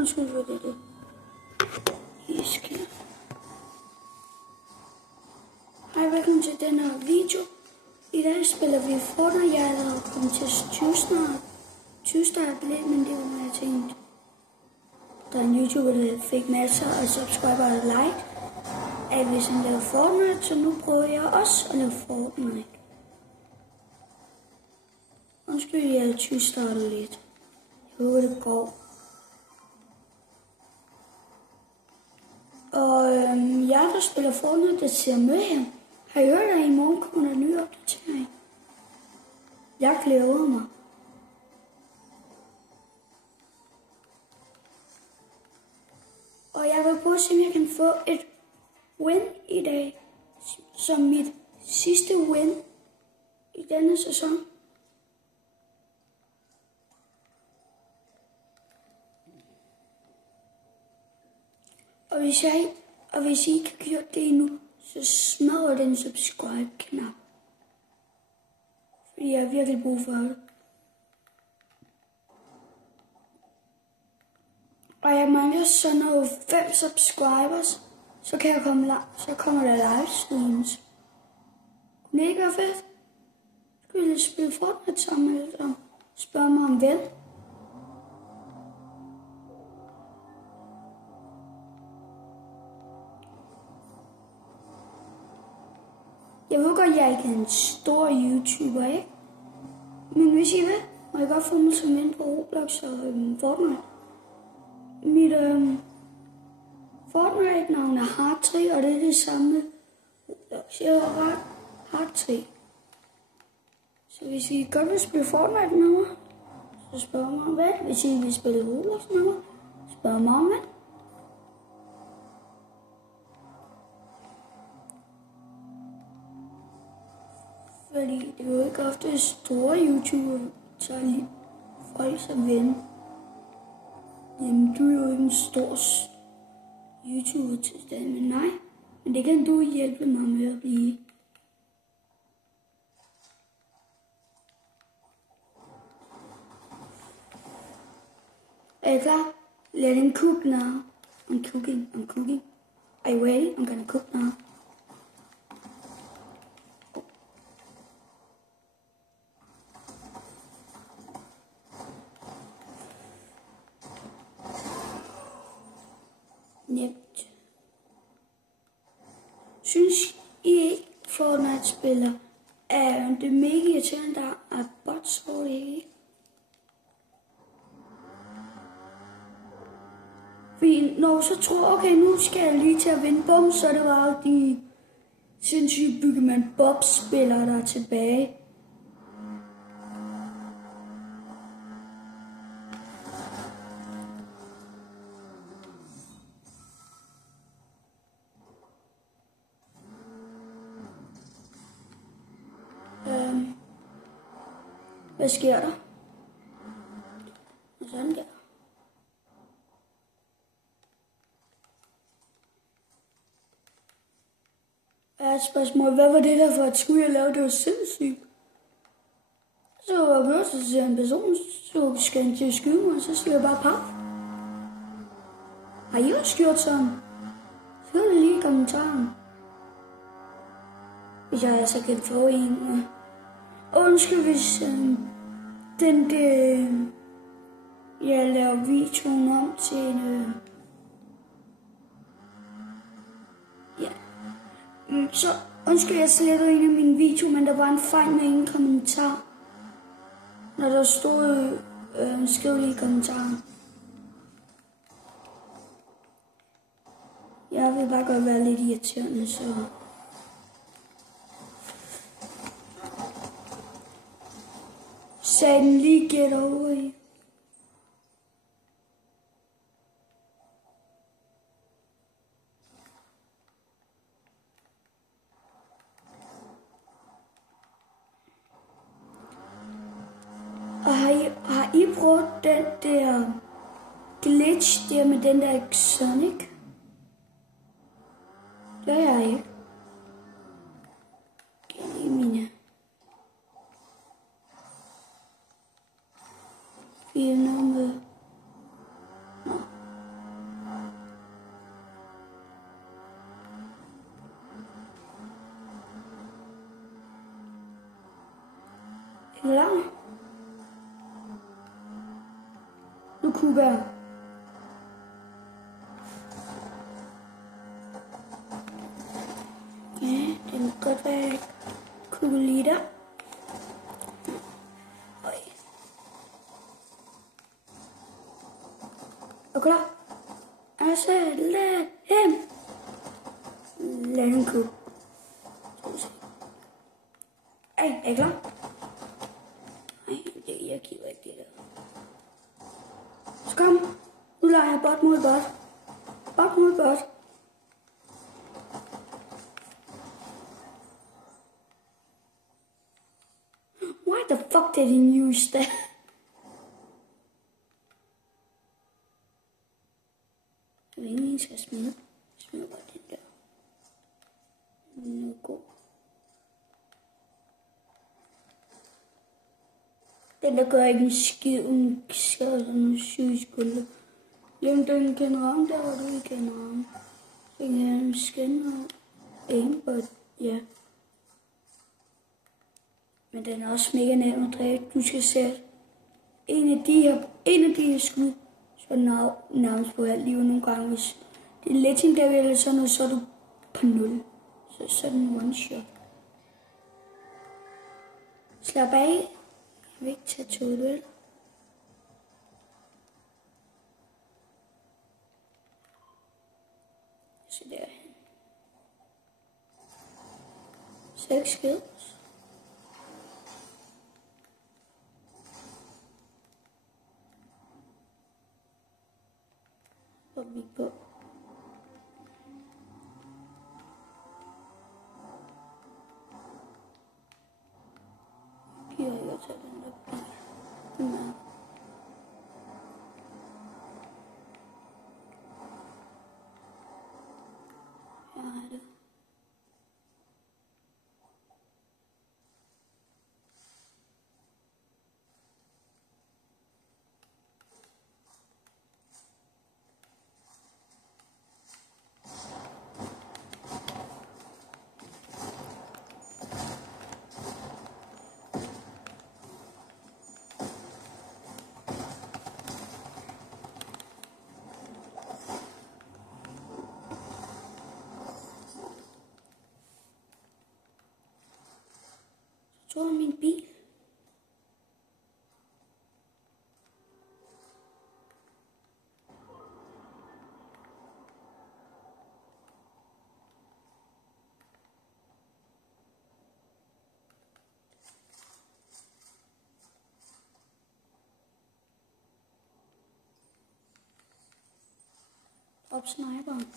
Undskyld for det. I skal. Hej, velkommen til den her video. I dag spiller vi Fortnite. Jeg er kommet til 20 start lidt, men det var noget jeg tænkte. Der er en YouTuber, der fik masser af subscriber og like, at hvis han lavede Fortnite, så nu prøver jeg også at lave Fortnite. Undskyld, jeg 20 startet lidt. Jeg håber, det går. Og jeg, der spiller Fortnite, der ser med her. Har I hørt, at i morgen kommer der en ny opdatering? Jeg glæder mig. Og jeg vil prøve at se, om jeg kan få et win i dag. Som mit sidste win i denne sæson. Og hvis I ikke har gjort det endnu, så smadrer den subscribe-knap. Fordi jeg har virkelig brug for det. Og jeg mangler så noget 5 subscribers, så kan jeg så kommer der livestreams. Kunne det ikke være fedt? Skal vi spille Fortnite sammen eller spørge mig om vel? Jeg ved godt, jeg ikke er en stor YouTuber, ikke? Men hvis I vil, må jeg godt få mig som ind på Roblox og Fortnite. Mit Fortnite-navn er Hard3, og det er det samme Roblox. Jeg har Hard3. Så hvis I godt vil spille Fortnite med mig, så spørg mig om hvad. Hvis I vil spille Roblox med mig, spørg mig om hvad. Fordi det er jo ikke ofte store YouTuber, tager lige folk som ven. Jamen, du er jo ikke en stor YouTuber til det, men nej. Men det kan du hjælpe mig med at blive. Er I klar? Let him cook now. I'm cooking. Are you ready? I'm gonna cook now. Nemt. Synes I ikke, Fortnite-spiller er det mega irriterende, der er bots over det hele? Fordi når så tror, okay, nu skal jeg lige til at vinde bum, så er det bare de sindssyge Byggemand Bob-spillere, der er tilbage. Hvad sker der? Sådan der. Jeg har et spørgsmål. Hvad var det der for et skud, jeg lavede? Det var sindssygt. Så var jeg blevet til en person, så skal han til at skyde mig, så siger jeg bare paf. Har I også gjort sådan? Skriv det lige i kommentaren. Hvis jeg altså kan få en. Undskyld, hvis den der, jeg laver videoen om til en, ja. Så undskyld, jeg slettede en af mine videoer, men der var en fejl med ingen kommentar. Når der stod, skriv lige i kommentaren. Jeg vil bare godt være lidt irriterende, så... Sagde den lige get over i. Og har I prøvet den der glitch der med den der Sonic? Det har jeg ikke. Kan I mine? Fire nummer. Nå. Klar. Nu kunne jeg. Ja, det må godt være kugeliter. Og klar. Og så lad ham. Lad ham kunne. Ej, er I klar? Nej, jeg giver ikke det der. Så kom. Nu leger jeg bot mod bot. Bot mod bot. Why the fuck did he use that? Jeg ved ikke, jeg skal smide. Smid bare den der. Nu går. Den der gør ikke en skid, hun skal sådan en sygeskulde. Jamen den kan ramme der, hvor du ikke kan ramme. Så kan jeg scanne og aimbot, ja. Men den er også mega nem at dræbe. Du skal sætte en af de her skud, så nærmest på halv liv nogle gange. Hvis det er legendary eller sådan noget, så er du på 0. Så er den one shot. Slap af. Jeg vil ikke tage toget, vel? Så derhen. 6 skills. Og vi på. Jeg gider ikke at tage den der bil. Nej. Jeg har det. Så er min bil. Op sniperen.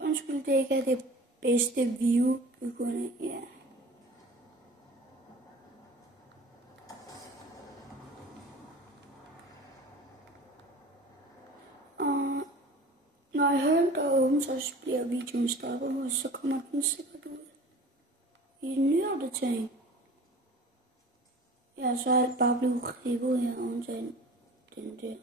Undskyld, det ikke er det bedste view, vi kunne, ja. Og når jeg hører dem der er åben, så bliver videoen stoppet, og så kommer den sikkert ud i den nye opdatering. Ja, så er det bare blevet ribbet her, undtagen den der.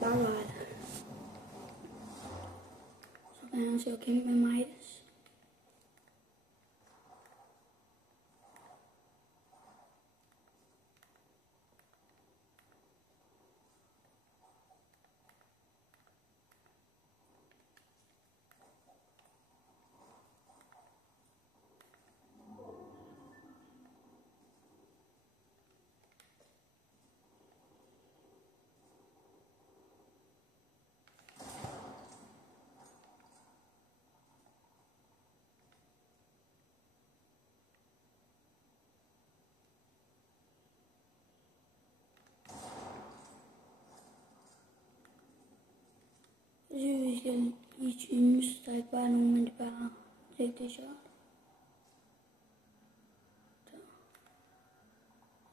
Bare så kan han se at kæmpe med mig. I synes, der ikke bare er nogen, men det bare rigtig sjovt.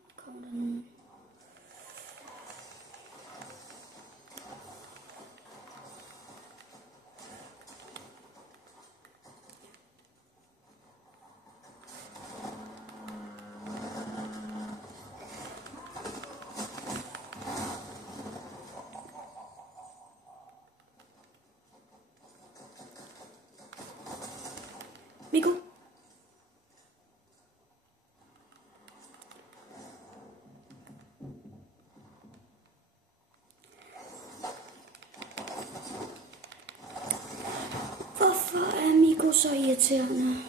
Så kommer der nogen. Mikko. Hvorfor er Mikko så irriterende?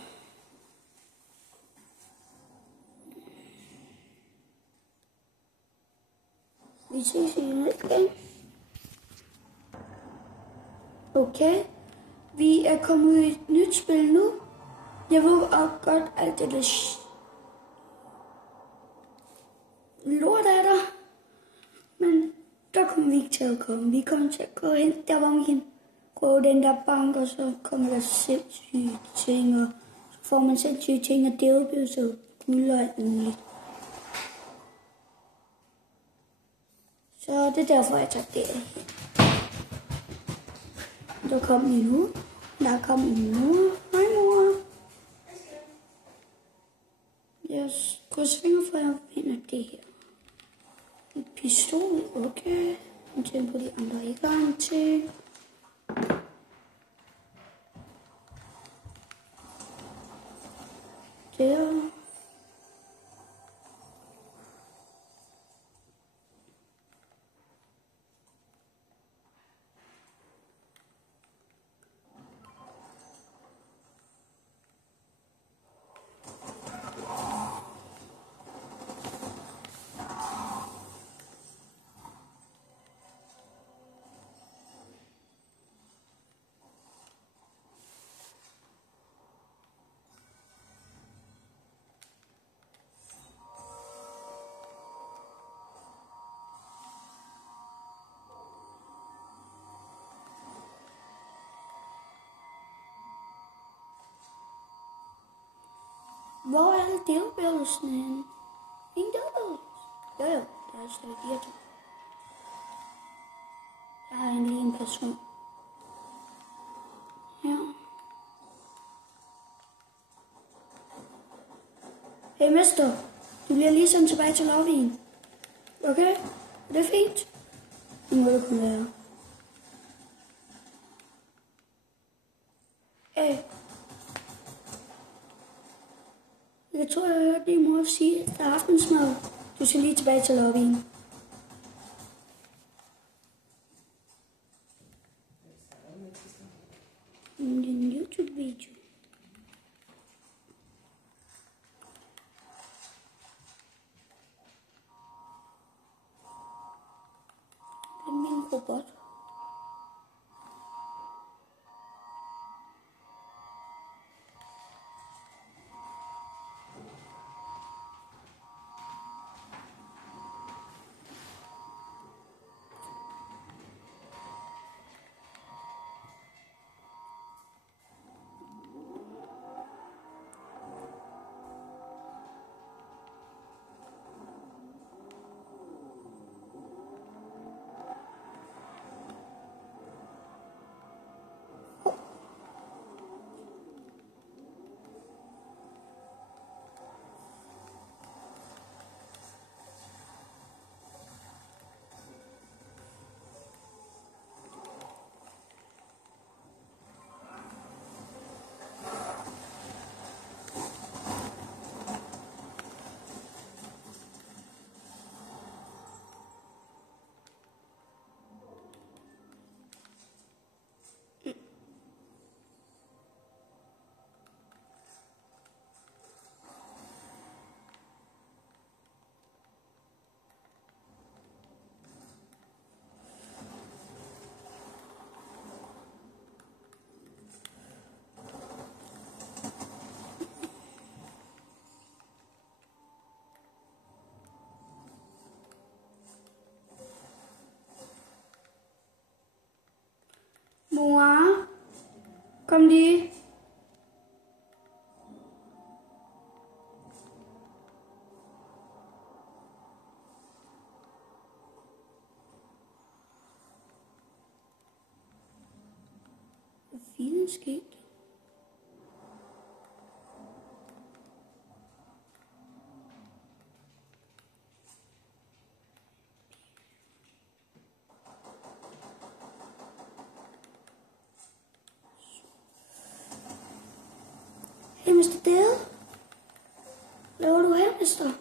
Vi ses igen. Okay. Vi er kommet ud i et nyt spil nu. Jeg ved også godt, alt det der lort er der. Men der kommer vi ikke til at komme. Vi kommer til at gå hen, der hvor vi kan prøve den der bank, og så kommer der sindssyge ting, og så får man sindssyge ting, og det er så guld og alt muligt. Så det er derfor, jeg tager det her. Der kom min nu. Der kom min mor. Hej mor. Jeg krydser fingre for, at jeg finder det her. En pistol, okay. Jeg tænker på de andre i gang til. Der. Hvor er alle delbilledsene henne? Ingen delbilles. Jo, der er stadig de her to. Der er endelig en person. Ja. Hey mester, du bliver lige sendt tilbage til lobbyen. Okay? Er det fint? Det må det kunne være. Hey. Jeg tror, jeg hørte din mor sige, at der er aftensmad. Du skal lige tilbage til lobbyen. Det er en YouTube-video. Det er min robot. Mor, kom lige. Hvad fanden skete? Hey, Mr. Dale. Hvad laver du her, mister?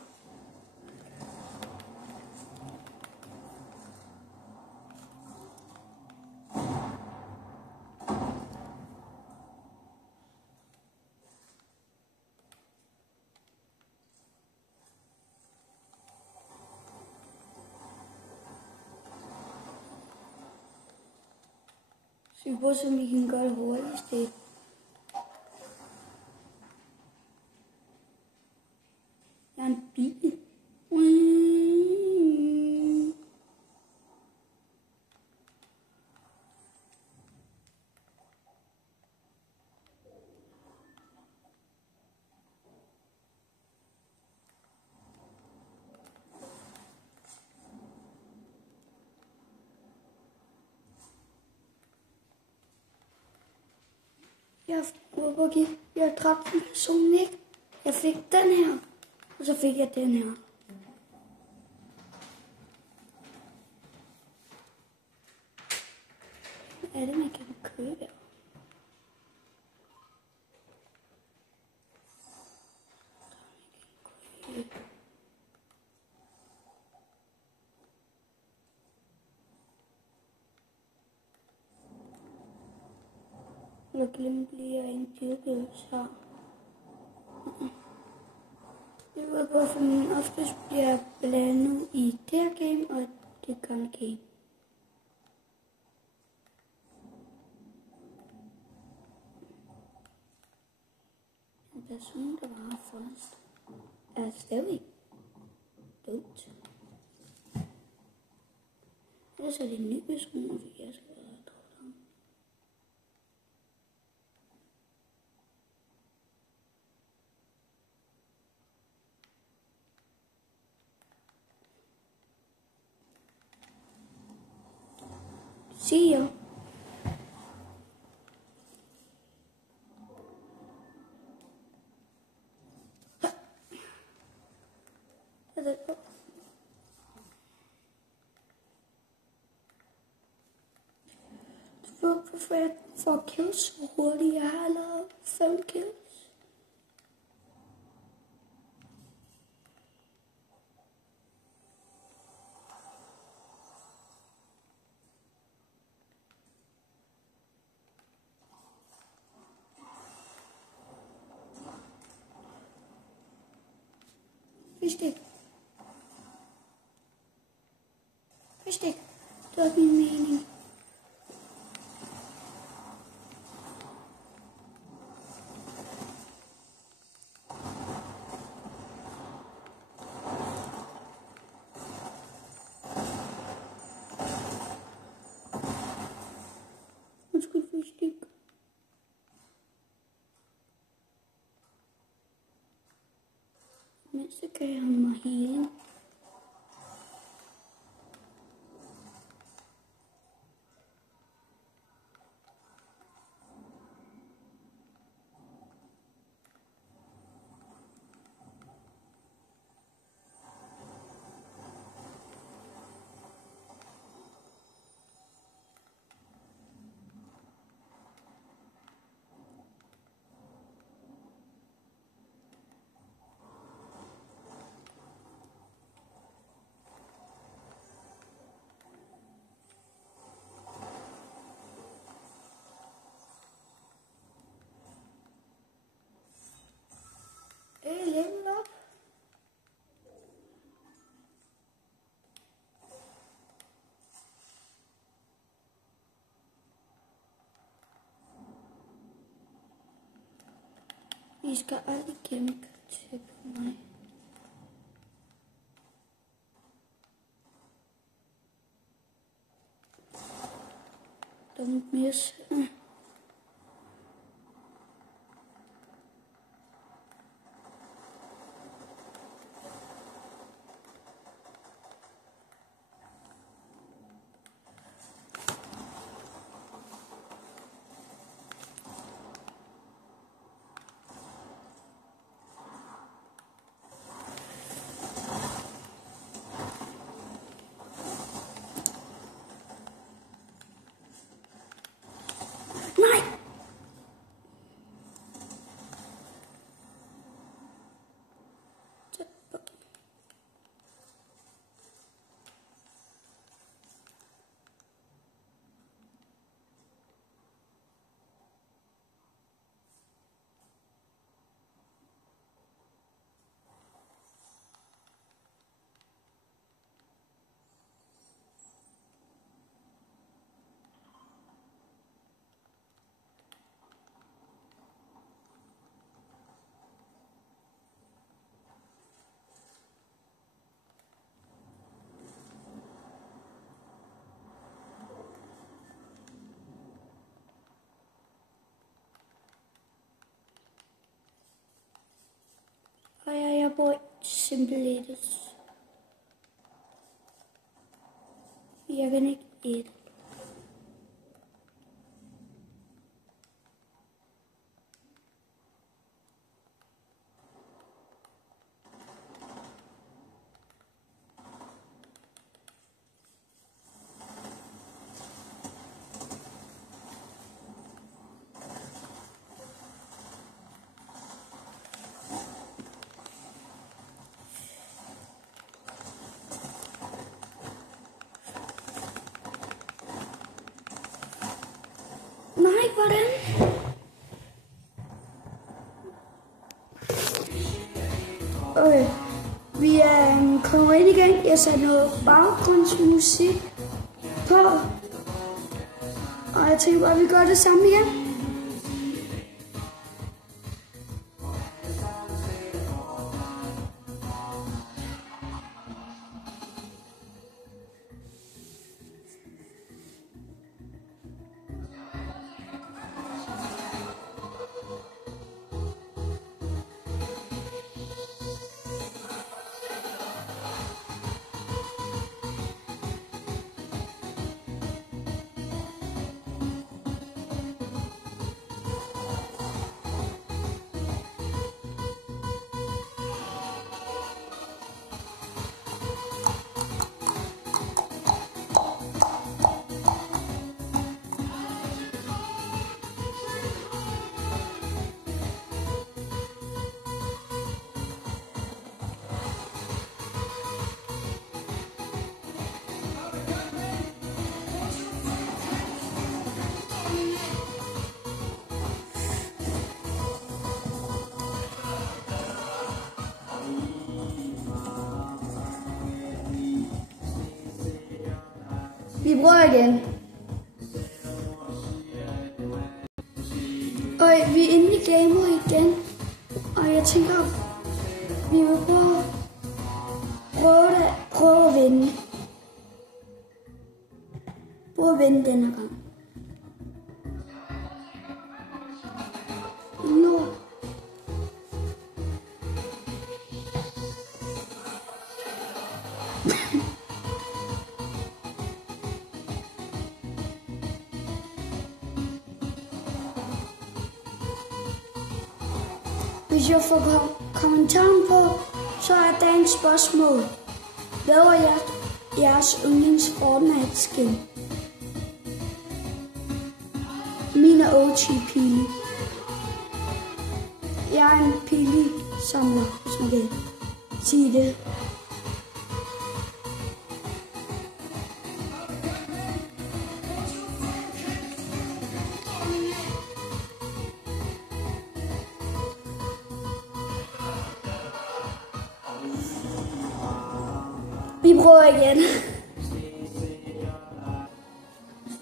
Så vi prøver, om vi kan gøre det hurtigt. Jeg er en bil. Jeg har dræbt en person, ikke? Jeg fik den her, og så fik jeg den her. Hvad er det, man kan købe? Jeg glemte lige at en dyrkelse her. Jeg ved ikke, hvorfor den oftest bliver blandet i det her game og det gamle game. En person, der var først, er stadig død. Ellers er det en ny person, fik jeg skal være død ham. See you. Hvorfor jeg får kills så hurtigt? Jeg har lavet 5 kills. Fisk. Det var min mening. Undskyld, fisk. Men så gav han mig healing. Level up. Vi skal aldrig kæmpe til mig. Don't miss. jeg bruger Simple Lettuce. Jeg kan ikke æde. Nej, hvordan? Okay, vi er kommet ind igen. Jeg satte noget baggrundsmusik på, og jeg tænker bare, at vi gør det samme igen. Vi prøver igen. Og vi er inde i gamet igen. Og jeg tænker, vi vil prøve at vinde. Prøve at vinde denne gang. Nu. Hvis jeg får kommentaren på, så er dagens spørgsmål. Hvad var jeres yndlings Fortnite-skin? Min er OG Pili. Jeg er en Pili-samler, hvis man kan sige det. Vi prøver igen.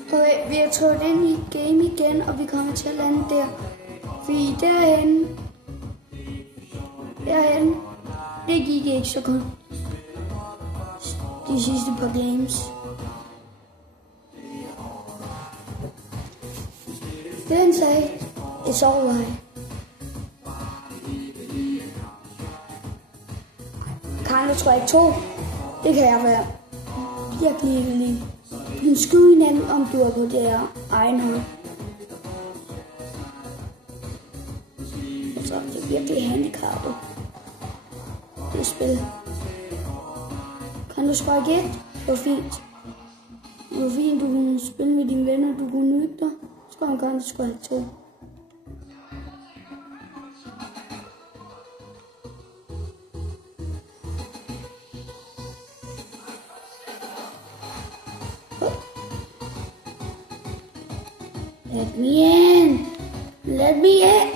Okay, vi er trådt ind i game igen, og vi kommer til at lande der. Fordi derhen, det gik ikke så godt. De sidste par games. Den sagde, it's alright. Counter-Strike 2. Det kan jeg være virkelig lide. Du skyde hinanden, om du er på det her egen hold. Jeg tror, det er virkelig handicappet. Det spil. Kan du Strike 1? Det var fint. Det var fint, du kunne spille med dine venner, du kunne nyde dig. Så kan man Counter Strike 2. Let me in! Let me in!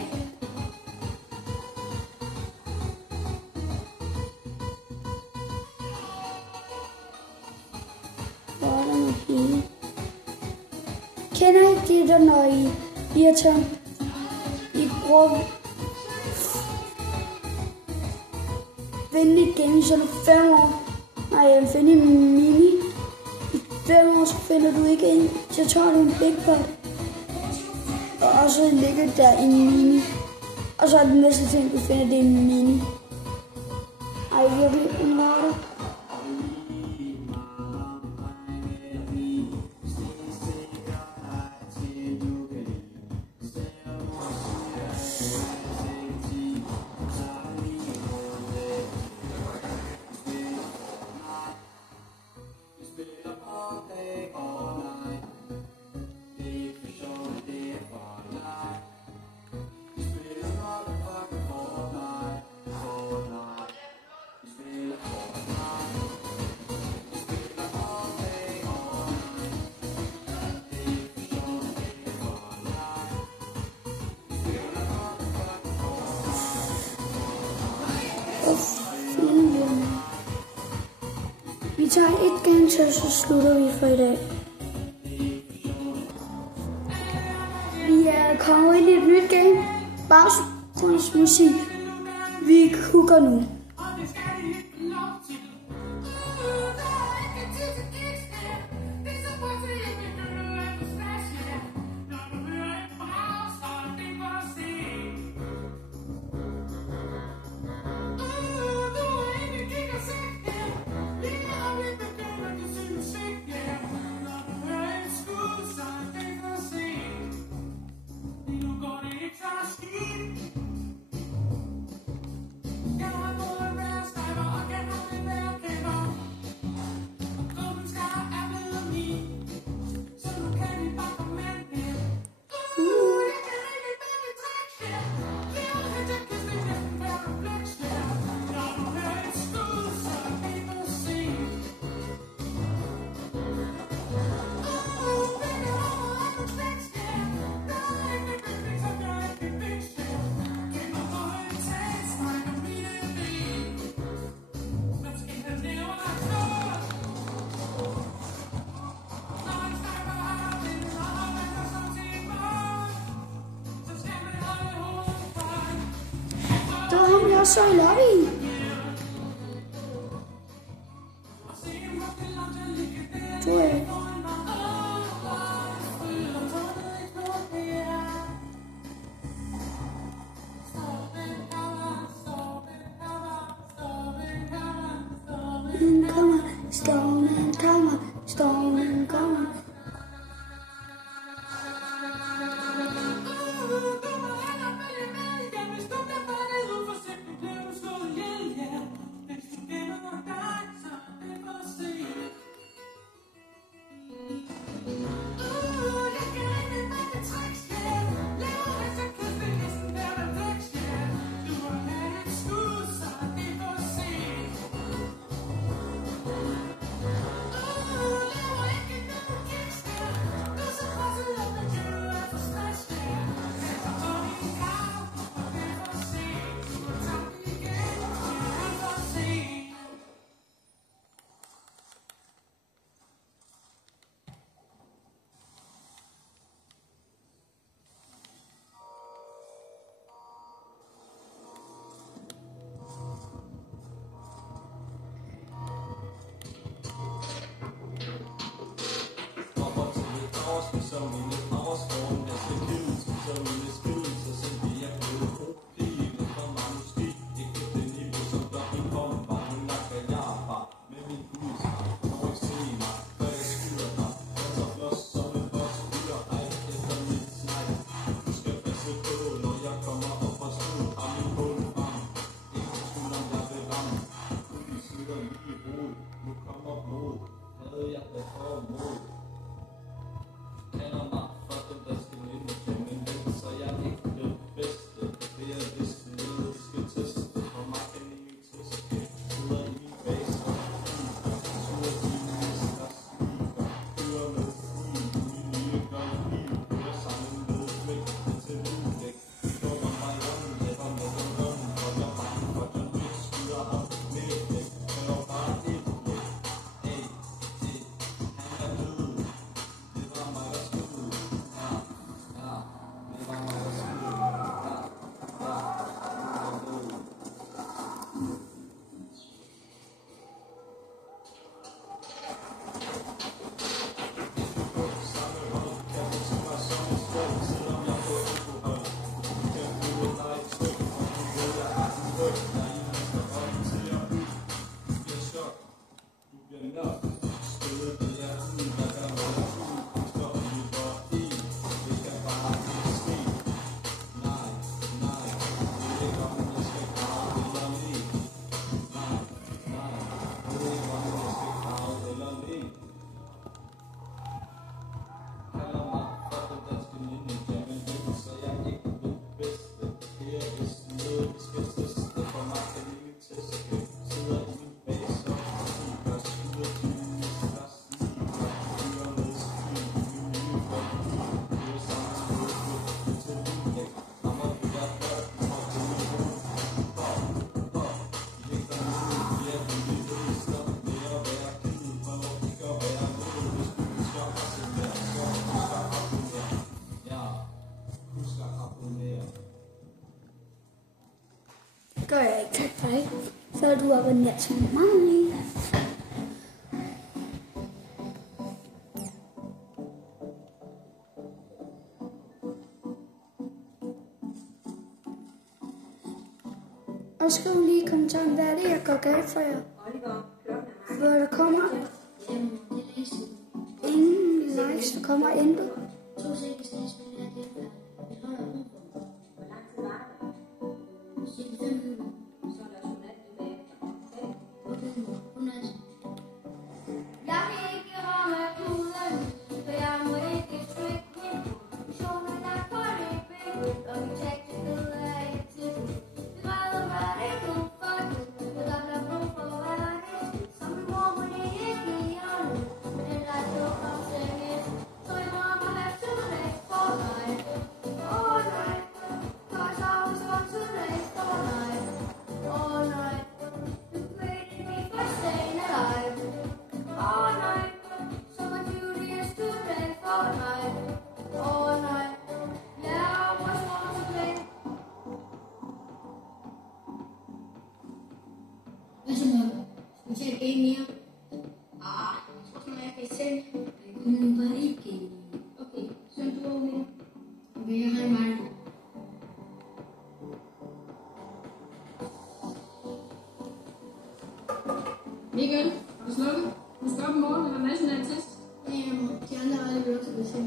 Hvor er der med pige? Kender I det der, når I er tømt? I bruger venligt game i sådan 5 år. Nej, jeg finder en mini. I 5 år så finder du ikke en. Så tager du en big pot. Og så ligger der en mini. Og så er den næste ting, du finder, det er en mini. Ej, virkelig en lørdag. Vi tager et game til, så slutter vi for i dag. Vi er kommet ind i et nyt game. Baggrundsmusik. Vi hooker nu. Jeg så i lobby. Tror jeg. Stormen kommer, stormen kommer. at du abonnerer til mig. Og skriv lige i kommentaren, hvad er det, jeg gør galt for jer. For der kommer ingen likes, der kommer intet. Hvad så, Mørke? Skal vi tage et game mere? Jeg tror snart, jeg kan i seng. Bare et game. Okay, så du over mere. Okay, jeg har en vej. Michael, har du slukket? Du skal op i morgen, eller national test? De andre har aldrig været til at se.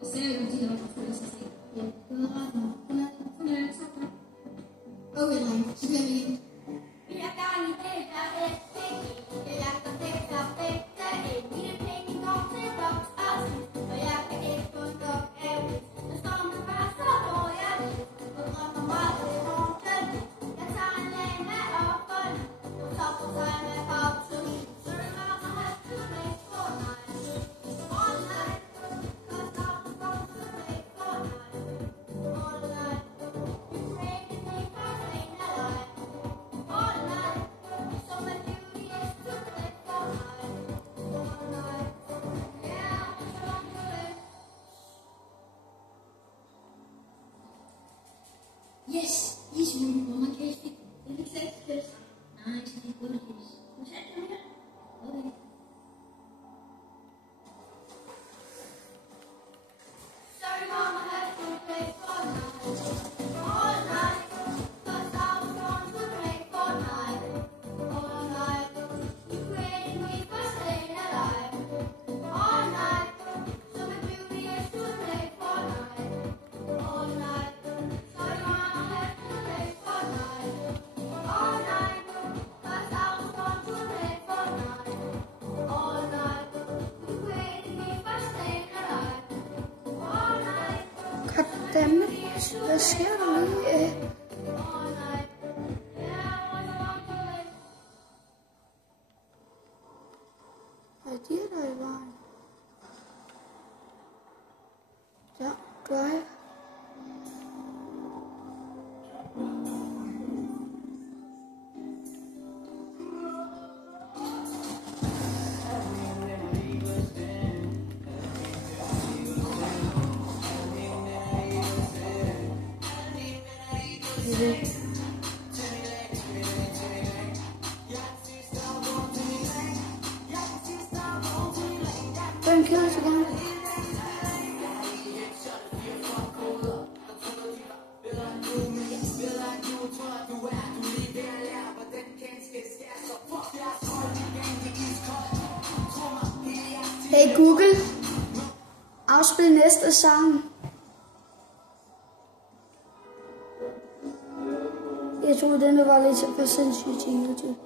Jeg sagde, at de har fået sig se. Ja, det var ret nok. Godnat, tak. Okay, drenge, så bliver vi igen. Yes, easy one. Hvor man kan ikke det. Det er ikke 6 kids. Nej, det er ikke 8 kids. Du sagde det her? Okay. Sorry, mom, I have to play Fortnite. All night. Cause I was born to play Fortnite. All night. You created me for staying alive. All night. So my beauty is to play Fortnite. All night. Goddammit, hvad sker der lige? Hvad er de der i vejen? Ja, drive. Den keder sig gerne. Hey Google, afspil næste sang. Jeg tror, den var lidt for sindssyg til YouTube.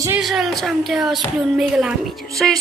Vi ses alle sammen. Det har også blevet en mega lang video. Ses!